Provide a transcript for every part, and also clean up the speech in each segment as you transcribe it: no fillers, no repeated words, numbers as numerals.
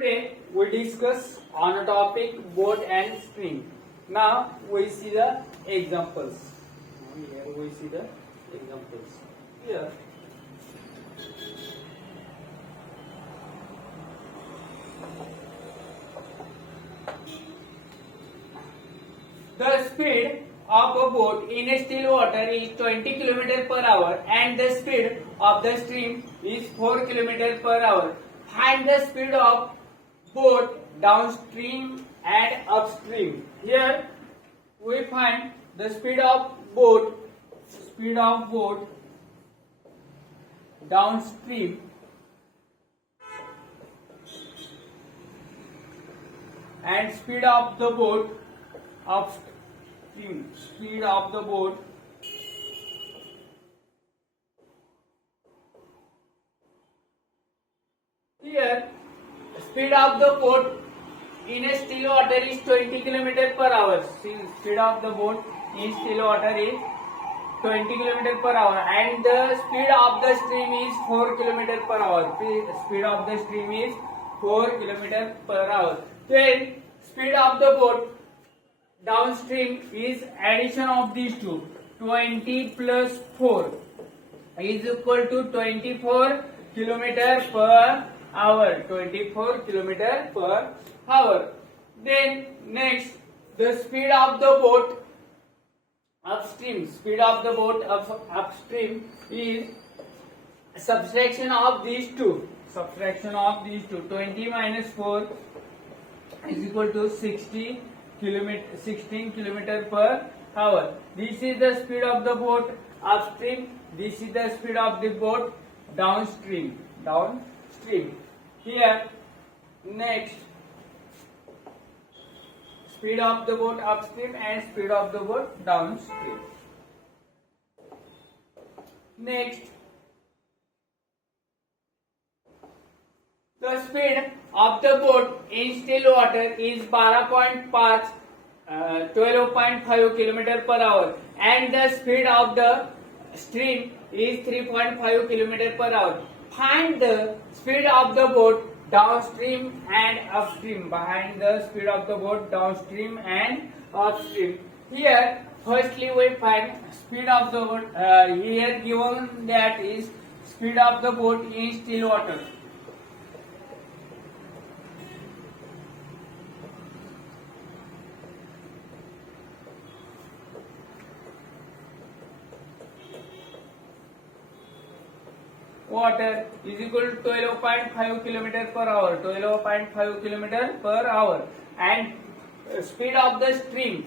Today we discuss on a topic boat and stream. Now we see the examples. Here we see the examples. Here the speed of a boat in a still water is 20 km per hour and the speed of the stream is 4 km per hour. Find the speed of boat downstream and upstream. Here we find the speed of boat downstream and speed of the boat upstream. Speed of the boat here. Speed of the boat in a still water is 20 km per hour. Speed of the boat in still water is 20 km per hour and the speed of the stream is 4 km per hour. Speed of the stream is 4 km per hour. Then speed of the boat downstream is addition of these two. 20 plus 4 is equal to 24 km per hour. 24 km per hour. Then next the speed of the boat upstream. Speed of the boat upstream is subtraction of these two. 20 minus 4 is equal to 16 km per hour. This is the speed of the boat upstream. This is the speed of the boat downstream. Here next speed of the boat upstream and speed of the boat downstream. Next the speed of the boat in still water is 12.5 km per hour and the speed of the stream is 3.5 km per hour. Find the speed of the boat downstream and upstream. Behind the speed of the boat downstream and upstream. Here firstly we find speed of the boat. Here given that is speed of the boat in still water. Water is equal to 12.5 km per hour. 12.5 km per hour and speed of the stream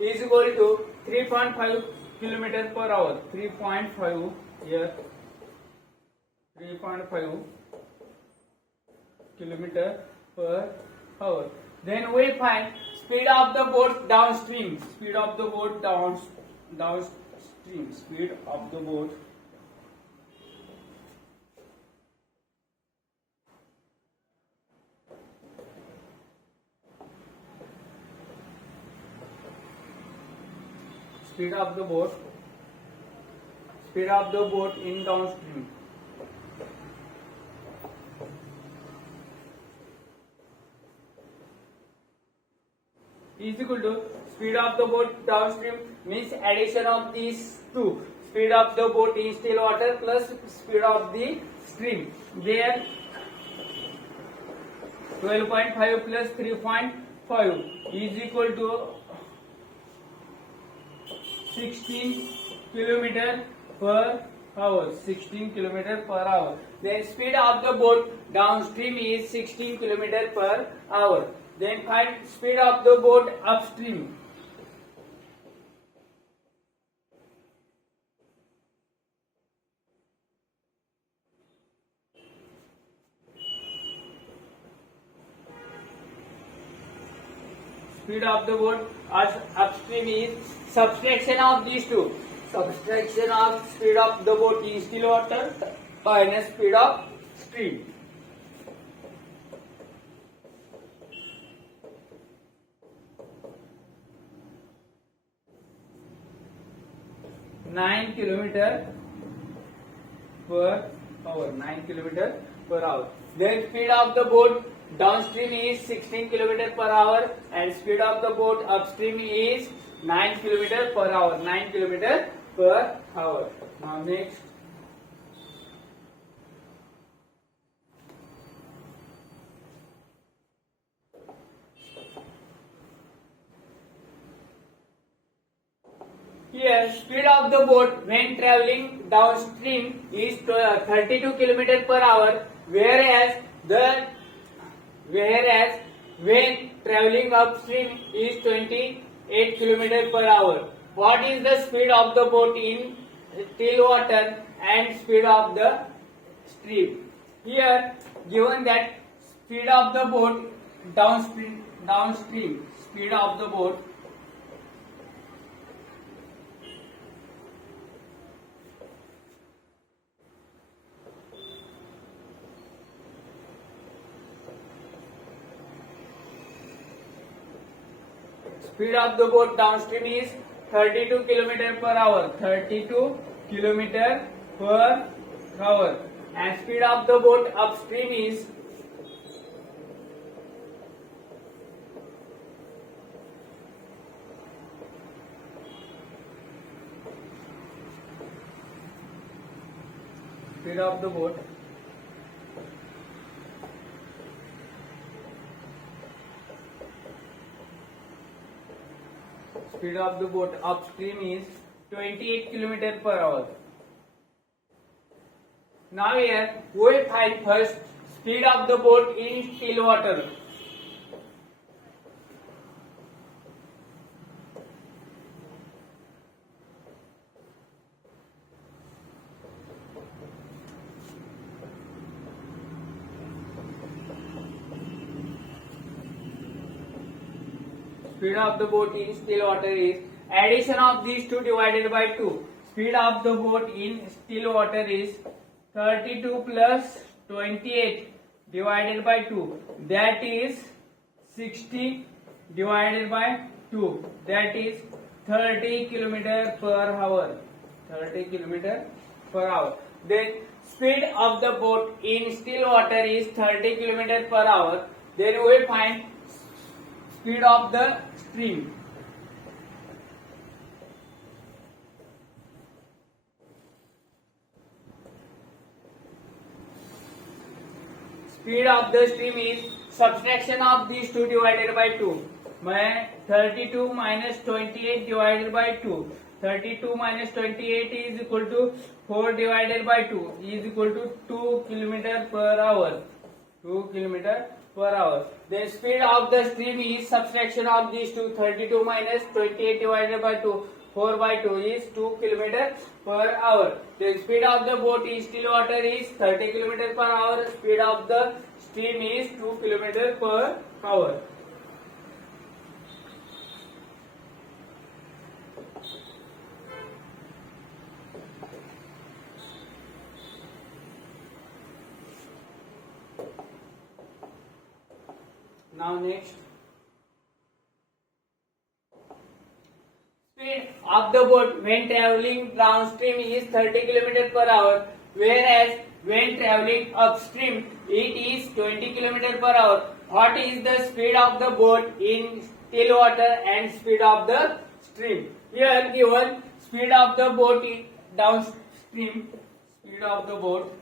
is equal to 3.5 km per hour. 3.5 here 3.5 km per hour. Then we find speed of the boat downstream. Speed of the boat downstream. Speed of the boat in downstream is equal to speed of the boat downstream means addition of these two. Speed of the boat in still water plus speed of the stream. There 12.5 plus 3.5 is equal to 16 km per hour. 16 km per hour. Then speed of the boat downstream is 16 km per hour. Then find speed of the boat upstream. Speed of the boat upstream is subtraction of these two. Subtraction of speed of the boat in still water minus speed of stream. 9 kilometer per hour. 9 kilometer per hour. Then speed of the boat downstream is 16 kilometer per hour and speed of the boat upstream is 9 kilometer per hour. 9 kilometer per hour. Now next. Here, speed of the boat when traveling downstream is 32 km per hour, whereas when traveling upstream is 28 km per hour. What is the speed of the boat in still water and speed of the stream? Here, given that speed of the boat downstream, speed of the boat downstream is 32 km per hour. 32 km per hour. And speed of the boat upstream is speed of the boat upstream is 28 km per hour. Now here we find first speed of the boat in still water. Speed of the boat in still water is addition of these two divided by 2. Speed of the boat in still water is 32 plus 28 divided by 2. That is 60 divided by 2. That is 30 km per hour. 30 km per hour. Then speed of the boat in still water is 30 km per hour. Then we find speed of the stream. Speed of the stream is subtraction of these two divided by 2. मैं 32 minus 28 divided by 2. 32 minus 28 is equal to 4 divided by 2 is equal to 2 km per hour. 2 km per hour. The speed of the stream is subtraction of these two. 32 minus 28 divided by 2. 4 by 2 is 2 km per hour. The speed of the boat in still water is 30 km per hour. Speed of the stream is 2 km per hour. Now next, speed of the boat when traveling downstream is 30 km per hour, whereas when traveling upstream it is 20 km per hour. What is the speed of the boat in still water and speed of the stream? Here given speed of the boat in downstream, speed of the boat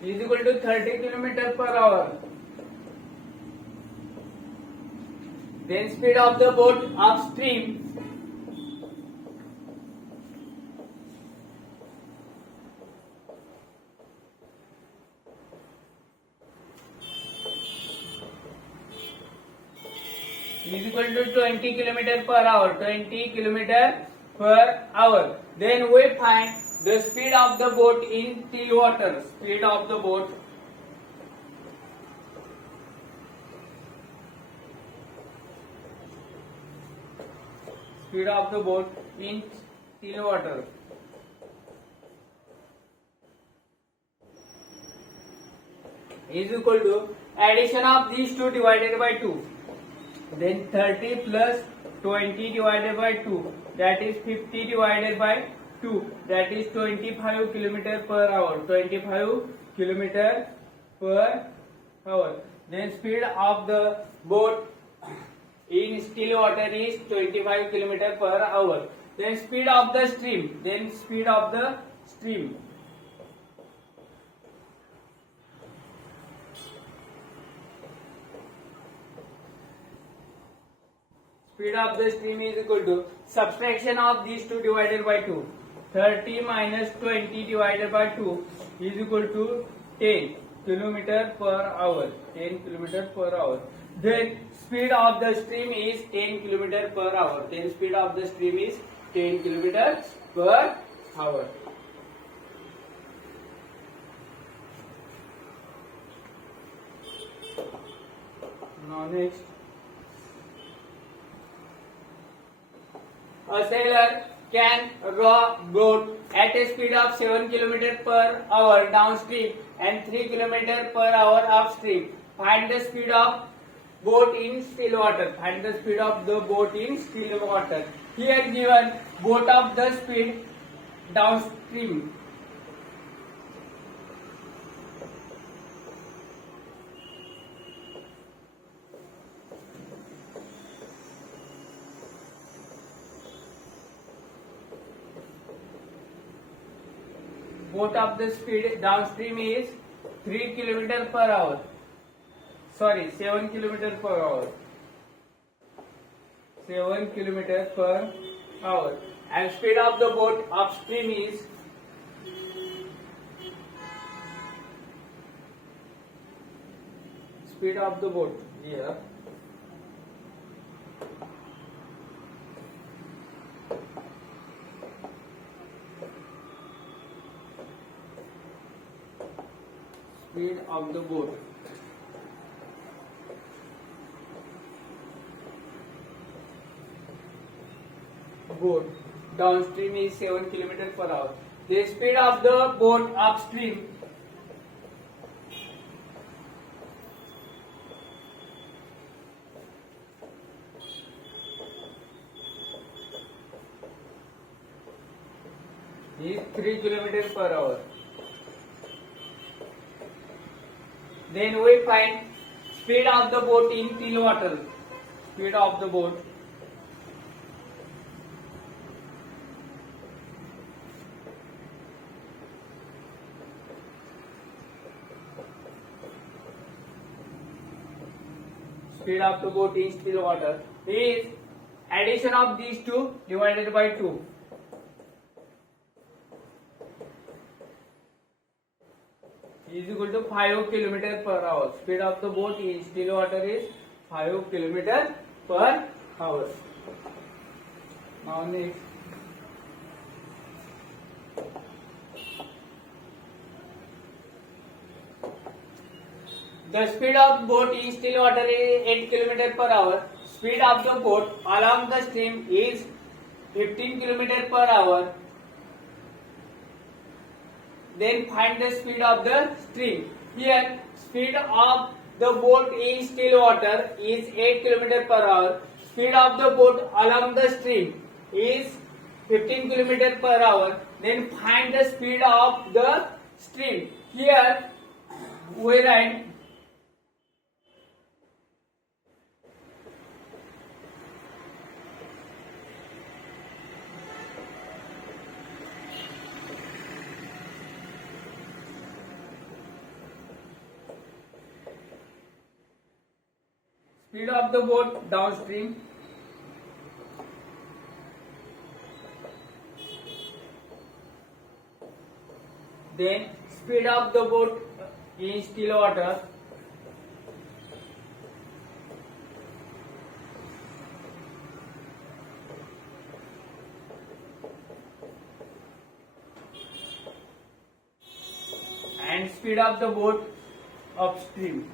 is equal to 30 km per hour. Then speed of the boat upstream is equal to 20 km per hour. 20 km per hour. Then we find the speed of the boat in still water. Speed of the boat in still water. is equal to addition of these two divided by 2. Then 30 plus 20 divided by 2, that is 50 divided by 2, that is 25 kilometer per hour. 25 kilometer per hour. Then speed of the boat in still water is 25 kilometer per hour. Then speed of the stream. Then speed of the stream. Speed of the stream is equal to subtraction of these two divided by 2. 30 minus 20 divided by 2 is equal to 10 kilometer per hour. 10 kilometer per hour. Then speed of the stream is 10 kilometer per hour. Then speed of the stream is 10 kilometers per hour. Now next. A sailor can row boat at a speed of 7 km per hour downstream and 3 km per hour upstream. Find the speed of boat in still water. Find the speed of the boat in still water. Here given boat of the speed downstream. Boat of the speed downstream is 3 km per hour. Sorry, 7 km per hour. 7 km per hour. And speed of the boat upstream is speed of the boat here. Speed of the boat. Boat downstream is 7 km per hour. The speed of the boat upstream is 3 km per hour. Then we find speed of the boat in still water. Speed of the boat. Speed of the boat in still water is addition of these two divided by 2. Is equal to 5 km per hour. Speed of the boat in still water is 5 km per hour. Now next. The speed of boat in still water is 8 km per hour. Speed of the boat along the stream is 15 km per hour. Then find the speed of the stream. Here, speed of the boat in still water is 8 km per hour. Speed of the boat along the stream is 15 km per hour. Then find the speed of the stream. Here, we write speed of the boat downstream then speed of the boat in still water and speed of the boat upstream.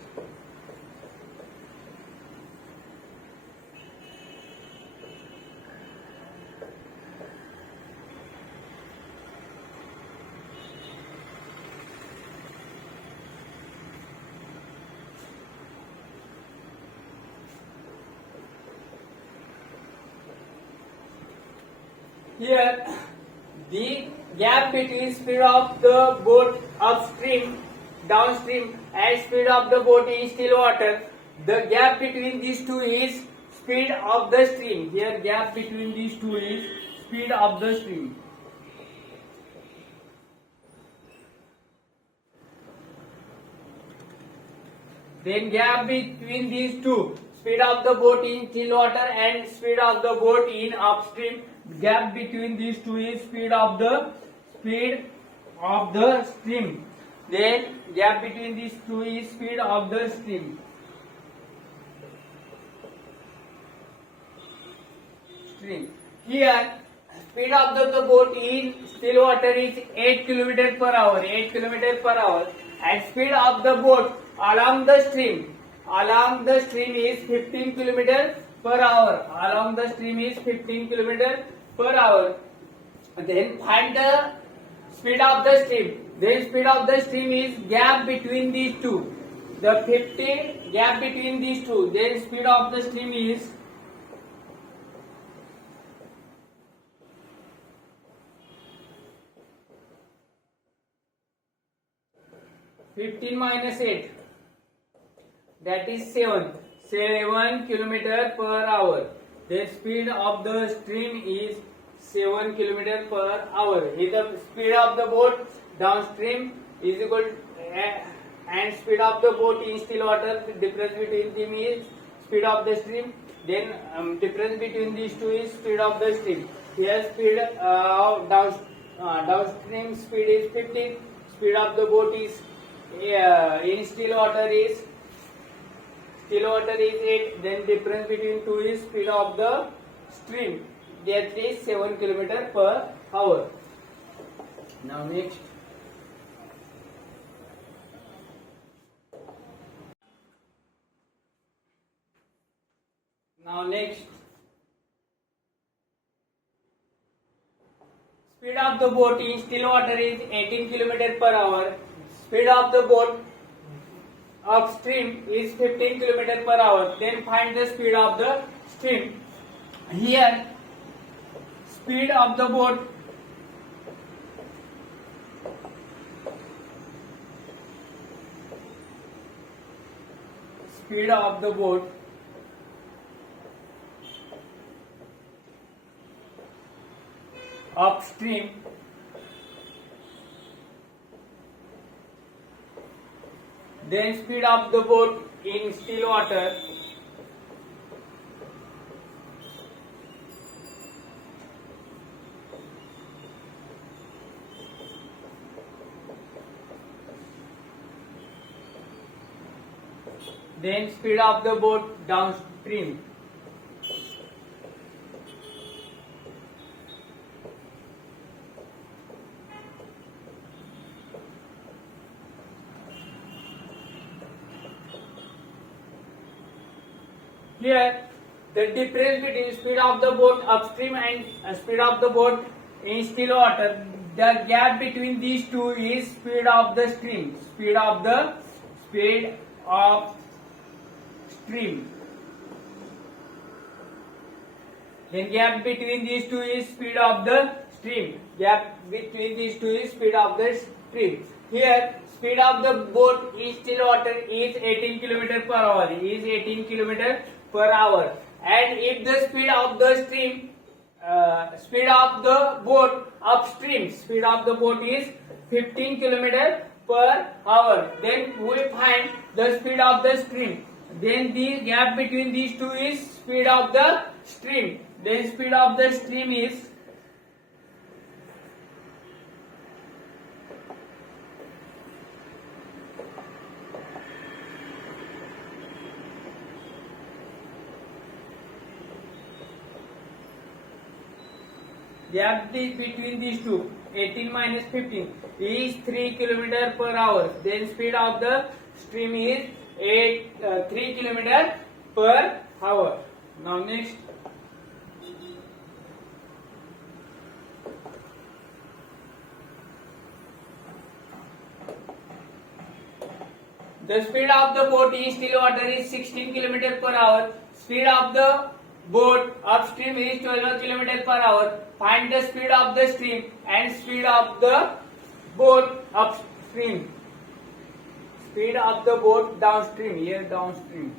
Here, the gap between speed of the boat upstream, downstream, and speed of the boat in still water, the gap between these two is speed of the stream. Here, gap between these two is speed of the stream. Then gap between these two, speed of the boat in still water and speed of the boat in upstream. Gap between these two is speed of the stream. Then gap between these two is speed of the stream. Here, speed of the boat in still water is 8 km per hour. 8 km per hour. And speed of the boat along the stream is 15 km per hour. Along the stream is 15 km per hour. Then find the speed of the stream. Then speed of the stream is gap between these two. The 50 gap between these two. Then speed of the stream is (15 minus 8), that is 7 km per hour. The speed of the stream is 7 km per hour. If the speed of the boat downstream is equal and speed of the boat in still water, the difference between them is speed of the stream. Then difference between these two is speed of the stream. Here speed of downstream speed is 15. Speed of the boat is in still water is 8. Then difference between two is speed of the stream, that is 7 km per hour. Now next, speed of the boat in still water is 18 km per hour. Speed of the boat upstream is 15 km per hour. Then find the speed of the stream. Here, speed of the boat upstream then speed of the boat in still water then speed of the boat downstream. Here, the difference between speed of the boat upstream and speed of the boat in still water, the gap between these two is speed of the stream. Speed of stream. Then gap between these two is speed of the stream. Gap between these two is speed of the stream. Here, speed of the boat in still water is 18 km per hour. Is 18 km per hour. And if the speed of the stream, speed of the boat upstream, speed of the boat is 15 km per hour. Then we find the speed of the stream. Then the gap between these two is speed of the stream. Then speed of the stream is gap between these two, 18 minus 15 is 3 km per hour. Then speed of the stream is 3 km per hour. Now next, the speed of the boat in still water is 16 km per hour. Speed of the boat upstream is 12 km per hour. Find the speed of the stream and speed of the boat upstream. Speed of the boat downstream. Here downstream.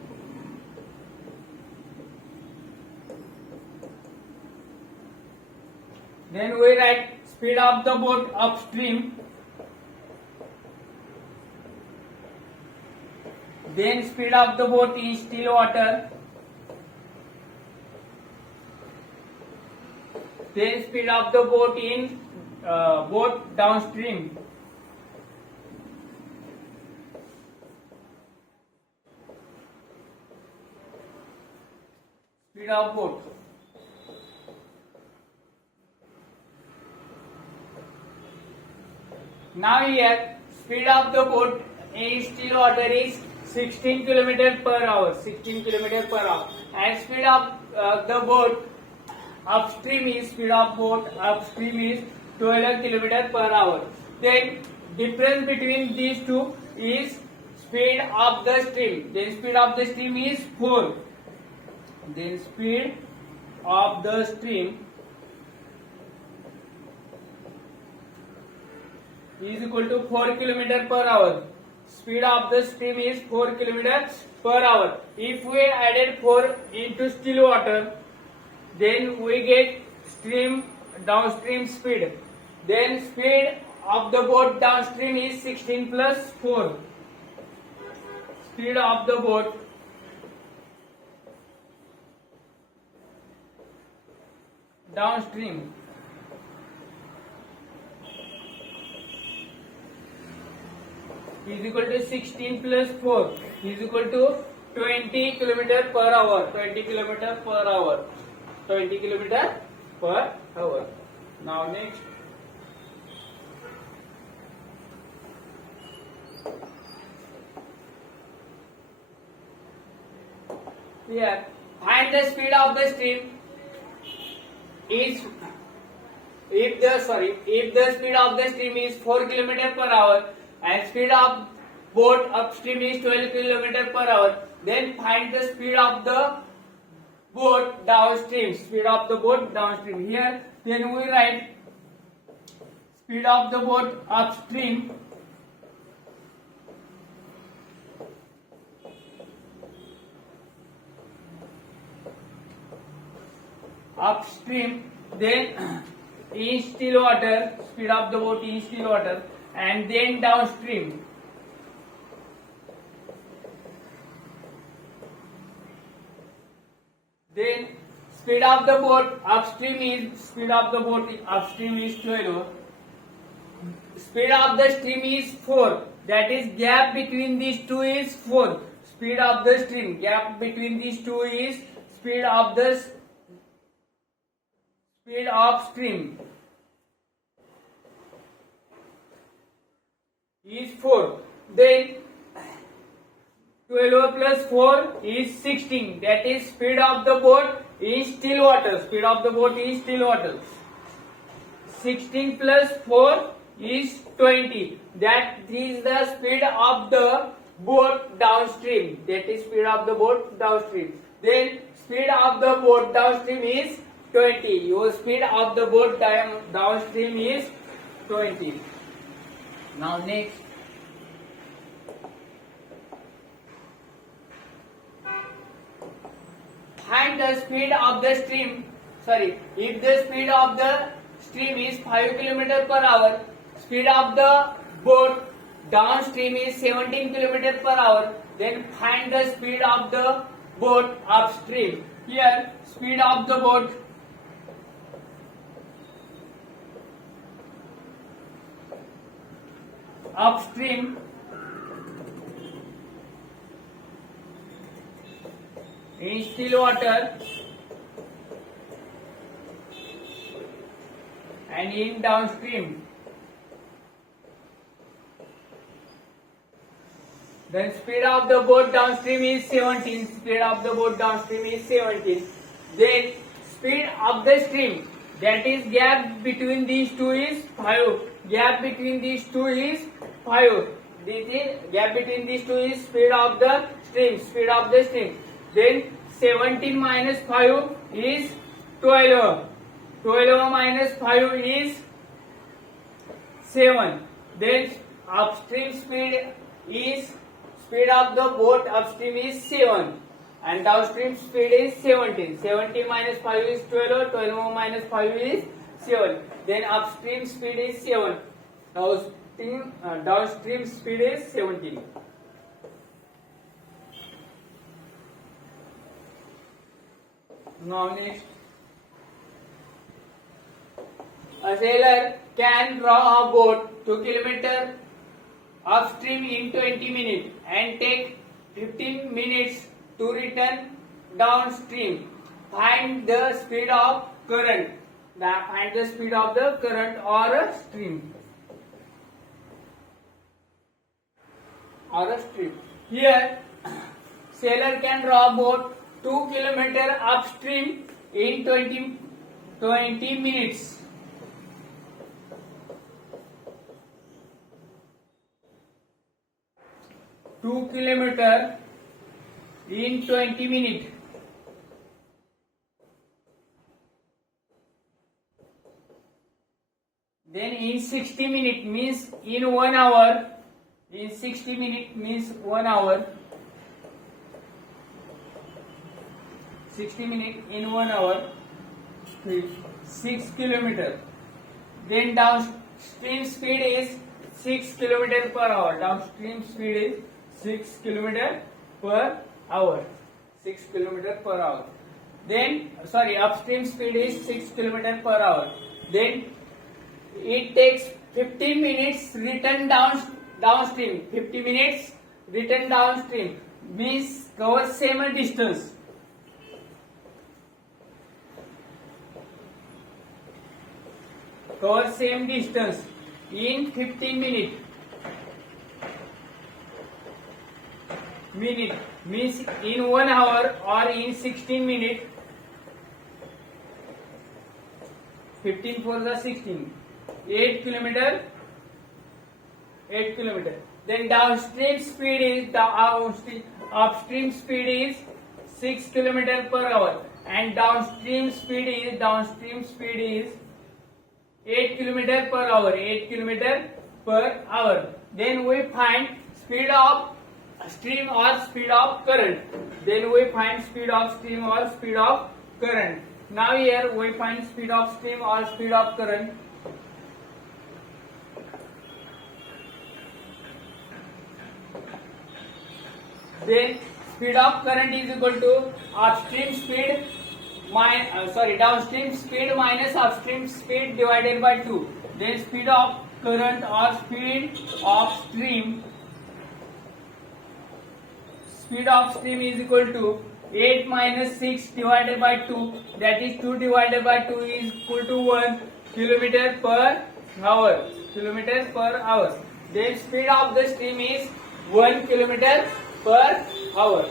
Then we write speed of the boat upstream. Then speed of the boat in still water. Then speed of the boat in boat downstream. Speed of boat. Now here speed of the boat in still water is 16 km per hour. 16 km per hour. And speed of the boat upstream is 12 km per hour. Then difference between these two is speed of the stream. Then speed of the stream is 4. Then speed of the stream is equal to 4 km per hour. Speed of the stream is 4 km per hour. If we added 4 into still water, then we get downstream speed. Then speed of the boat downstream is 16 plus 4. Speed of the boat downstream is equal to 16 plus 4 is equal to 20 km per hour. 20 km per hour. 20 km per hour. Now next. Here, find the speed of the stream is if the speed of the stream is 4 km per hour and speed of boat upstream is 12 km per hour, then find the speed of the boat downstream. Speed of the boat downstream. Here, then we write speed of the boat upstream then in still water, speed of the boat in still water, and then downstream. Then speed of the boat upstream is 12. Speed of the stream is 4. That is gap between these two is 4. Speed of the stream, gap between these two is speed of stream is 4. Then 12 plus 4 is 16. That is speed of the boat in still water. Speed of the boat in still water. 16 plus 4 is 20. That is the speed of the boat downstream. That is speed of the boat downstream. Then speed of the boat downstream is 20. Your speed of the boat downstream is 20. Now next. Find the speed of the stream. If the speed of the stream is 5 km per hour, speed of the boat downstream is 17 km per hour, then find the speed of the boat upstream. Here, speed of the boat upstream in still water and in downstream. Then speed of the boat downstream is 17. Speed of the boat downstream is 17. Then speed of the stream, that is gap between these two is 5. Gap between these two is 5. This is gap between these two is speed of the stream. Speed of the stream. Then 17 minus 5 is 12. 12 minus 5 is 7. Then upstream speed of the boat upstream is 7 and downstream speed is 17. 17 minus 5 is 12. 12 minus 5 is 7. Then upstream speed is 7. Downstream speed is 17. Now next, a sailor can row a boat 2 km upstream in 20 minutes and take 15 minutes to return downstream. Find the speed of current. Find the speed of the current or a stream. Here, sailor can row a boat 2 km upstream in 20 minutes. Two kilometer in 20 minutes. Then in 60 minutes means in 1 hour. In 60 minutes means 1 hour. 60 minutes in 1 hour. 6 kilometer. Then downstream speed is 6 km per hour. Downstream speed is 6 km per hour. 6 km per hour. Then, upstream speed is 6 km per hour. Then it takes 15 minutes return downstream. 50 minutes return downstream means cover same distance. Cover same distance in 15 minutes. Minute means in 1 hour or in 16 minutes. 15 for the 16. 8 km. 8 km. Then downstream speed is upstream speed is 6 km per hour and downstream speed is 8 km per hour. 8 km per hour. Then we find speed of stream or speed of current. Then we find speed of stream or speed of current. Now here we find speed of stream or speed of current. Then speed of current is equal to downstream speed minus upstream speed divided by 2. Then speed of current or speed of stream is equal to 8 minus 6 divided by 2, that is 2 divided by 2 is equal to 1 km per hour. Km per hour. Then speed of the stream is 1 km per hour.